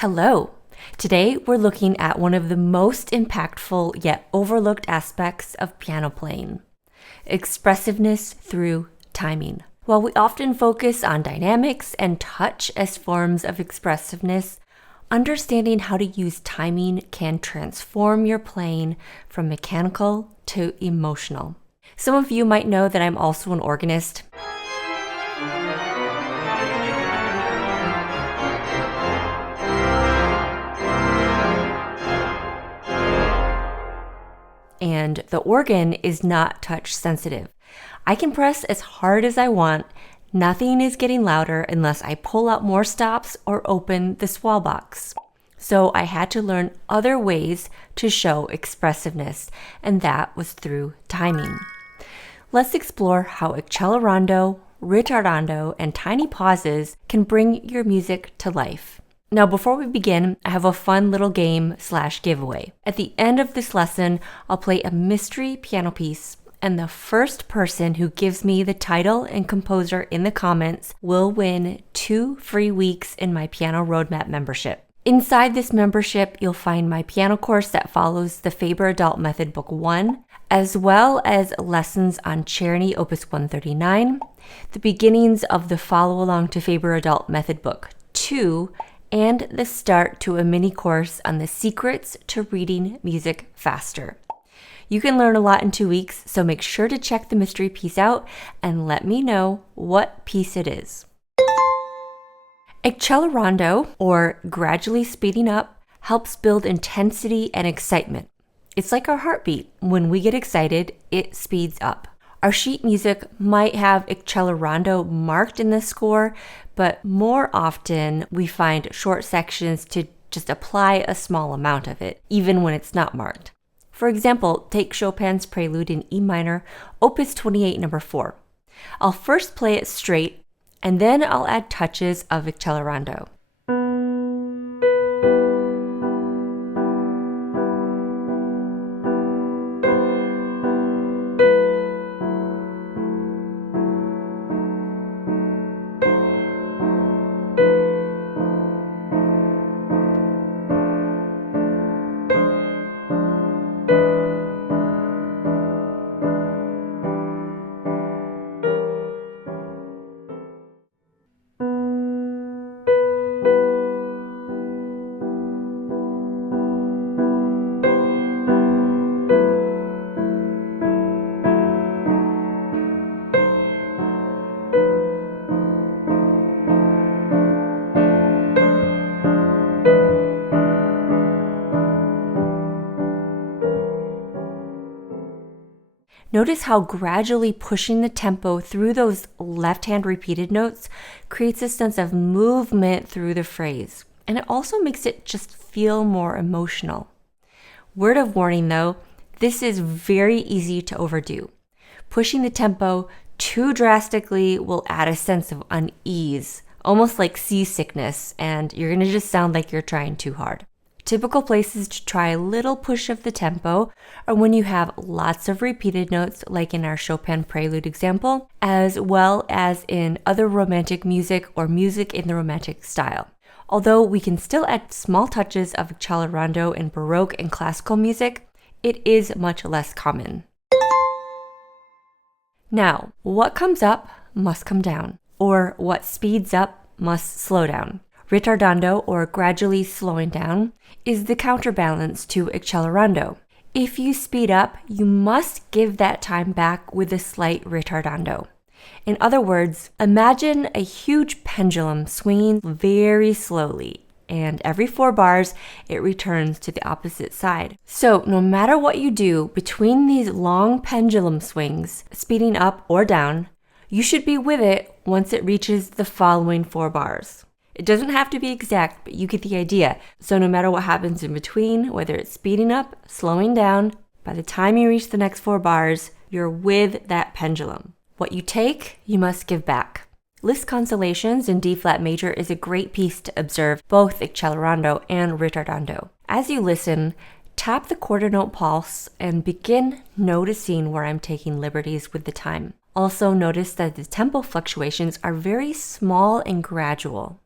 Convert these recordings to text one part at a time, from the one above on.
Hello! Today we're looking at one of the most impactful yet overlooked aspects of piano playing, expressiveness through timing. While we often focus on dynamics and touch as forms of expressiveness, understanding how to use timing can transform your playing from mechanical to emotional. Some of you might know that I'm also an organist. And the organ is not touch sensitive. I can press as hard as I want. Nothing is getting louder unless I pull out more stops or open the swell box. So I had to learn other ways to show expressiveness, and that was through timing. Let's explore how Accelerando, Ritardando, and tiny pauses can bring your music to life. Now, before we begin, I have a fun little game/giveaway. At the end of this lesson, I'll play a mystery piano piece, and the first person who gives me the title and composer in the comments will win 2 free weeks in my Piano Roadmap membership. Inside this membership, you'll find my piano course that follows the Faber Adult Method Book 1, as well as lessons on Czerny Opus 139, the beginnings of the follow-along to Faber Adult Method Book 2, and the start to a mini course on the secrets to reading music faster. You can learn a lot in 2 weeks, so make sure to check the mystery piece out and let me know what piece it is. Accelerando, or gradually speeding up, helps build intensity and excitement. It's like our heartbeat. When we get excited, it speeds up. Our sheet music might have Accelerando marked in the score, but more often we find short sections to just apply a small amount of it, even when it's not marked. For example, take Chopin's Prelude in E minor, Opus 28, number 4. I'll first play it straight, and then I'll add touches of Accelerando. Notice how gradually pushing the tempo through those left-hand repeated notes creates a sense of movement through the phrase, and it also makes it just feel more emotional. Word of warning though, this is very easy to overdo. Pushing the tempo too drastically will add a sense of unease, almost like seasickness, and you're going to just sound like you're trying too hard. Typical places to try a little push of the tempo are when you have lots of repeated notes, like in our Chopin Prelude example, as well as in other romantic music or music in the romantic style. Although we can still add small touches of Accelerando in Baroque and classical music, it is much less common. Now, what comes up must come down, or what speeds up must slow down. Ritardando, or gradually slowing down, is the counterbalance to Accelerando. If you speed up, you must give that time back with a slight ritardando. In other words, imagine a huge pendulum swinging very slowly, and every 4 bars, it returns to the opposite side. So no matter what you do between these long pendulum swings, speeding up or down, you should be with it once it reaches the following 4 bars. It doesn't have to be exact, but you get the idea. So no matter what happens in between, whether it's speeding up, slowing down, by the time you reach the next 4 bars, you're with that pendulum. What you take, you must give back. Liszt Consolations in D flat major is a great piece to observe both Accelerando and Ritardando. As you listen, tap the quarter note pulse and begin noticing where I'm taking liberties with the time. Also notice that the tempo fluctuations are very small and gradual.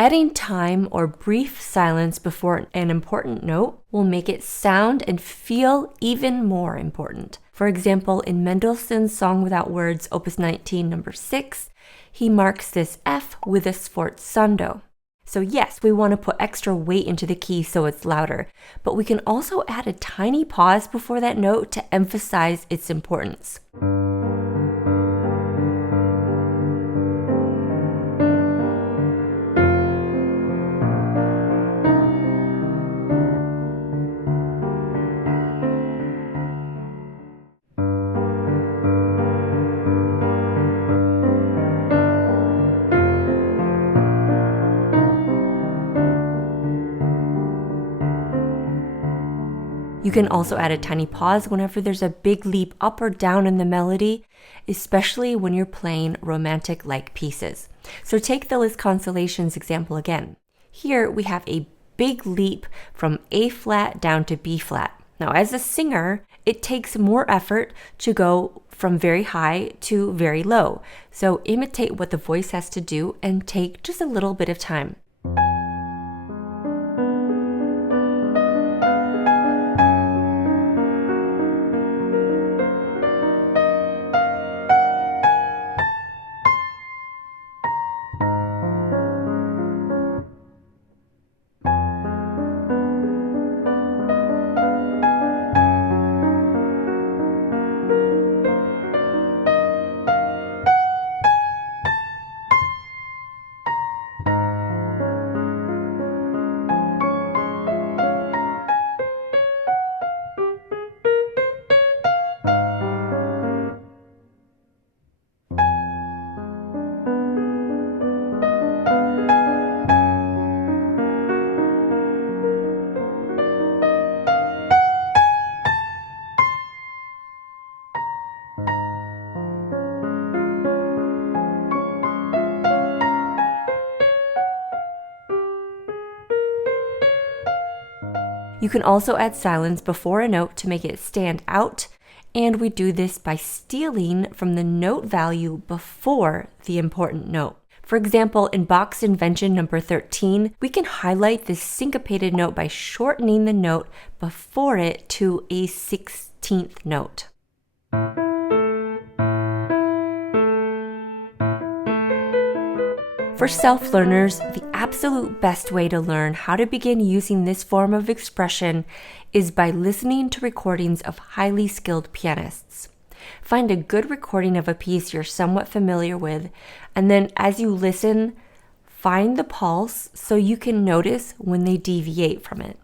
Adding time or brief silence before an important note will make it sound and feel even more important. For example, in Mendelssohn's Song Without Words, Opus 19, number 6, he marks this F with a sforzando. So yes, we want to put extra weight into the key so it's louder, but we can also add a tiny pause before that note to emphasize its importance. You can also add a tiny pause whenever there's a big leap up or down in the melody, especially when you're playing romantic-like pieces. So take the Liszt Constellations example again. Here we have a big leap from A flat down to B flat. Now as a singer, it takes more effort to go from very high to very low. So imitate what the voice has to do and take just a little bit of time. You can also add silence before a note to make it stand out, and we do this by stealing from the note value before the important note. For example, in Bach's Invention number 13, we can highlight this syncopated note by shortening the note before it to a 16th note. For self-learners, the absolute best way to learn how to begin using this form of expression is by listening to recordings of highly skilled pianists. Find a good recording of a piece you're somewhat familiar with, and then as you listen, find the pulse so you can notice when they deviate from it.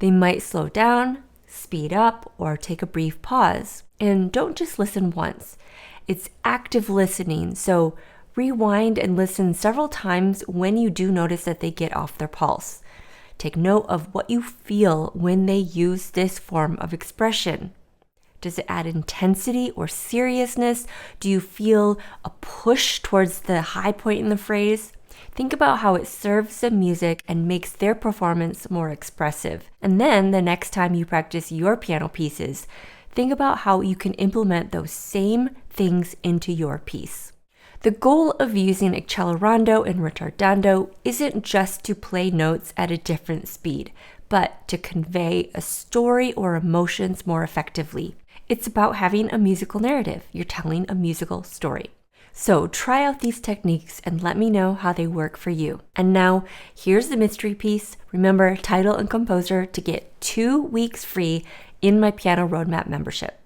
They might slow down, speed up, or take a brief pause. And don't just listen once. It's active listening, so rewind and listen several times when you do notice that they get off their pulse. Take note of what you feel when they use this form of expression. Does it add intensity or seriousness? Do you feel a push towards the high point in the phrase? Think about how it serves the music and makes their performance more expressive. And then the next time you practice your piano pieces, think about how you can implement those same things into your piece. The goal of using Accelerando and Ritardando isn't just to play notes at a different speed, but to convey a story or emotions more effectively. It's about having a musical narrative. You're telling a musical story. So try out these techniques and let me know how they work for you. And now, here's the mystery piece. Remember, title and composer to get 2 weeks free in my Piano Roadmap membership.